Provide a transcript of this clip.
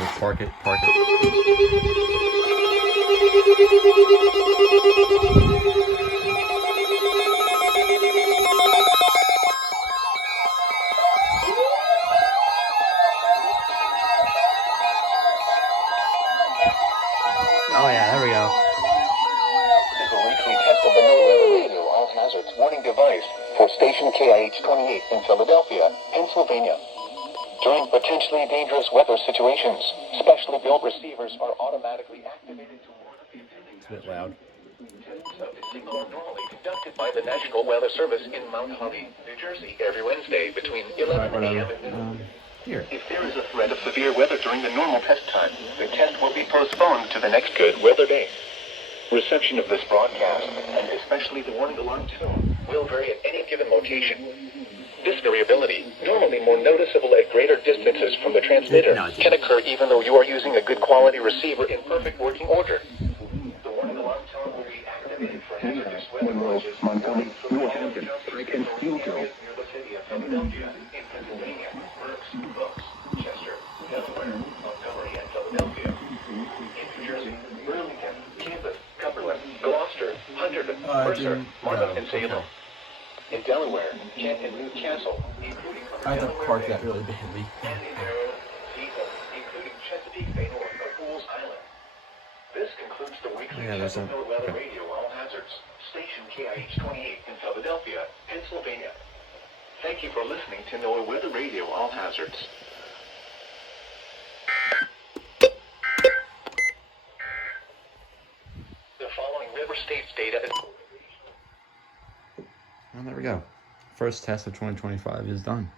Let's park it, park it. Oh yeah, there we go. This is a weekly test of the NOAA radio all hazards warning device for station KIH-28 in Philadelphia, Pennsylvania. During potentially dangerous weather situations, specially built receivers are automatically activated to warn the attending. It's a bit loud. Of the signal are normally conducted by the National Weather Service in Mount Holly, New Jersey, every Wednesday between 11 a.m. and noon. Here. If there is a threat of severe weather during the normal test time, the test will be postponed to the next good weather day. Reception of this broadcast, and especially the warning alarm tone, will vary at any given location. This variability, normally more noticeable at greater distances from the transmitter, can occur even though you are using a good quality receiver in perfect working order. The warning alarm tone will be activated for hazardous weather watches Montgomery, Philadelphia, and Steelville, near the city of Philadelphia, in Pennsylvania, Berks, Bucks, Chester, Delaware, Montgomery, and Philadelphia. In New Jersey, Burlington, Campus, Cumberland, Gloucester, Hunterdon, Mercer, Monmouth, and Salem. In Delaware, Kent and Newcastle, including I had to park that really badly. and in Maryland, Cecil, including Chesapeake Bay North of Fools Island. This concludes the weekly Yeah, there's Chesapeake a- Weather okay. Radio All Hazards, station KIH-28 in Philadelphia, Pennsylvania. Thank you for listening to NOAA Weather Radio All Hazards. The following river states data is... And there we go. First test of 2025 is done.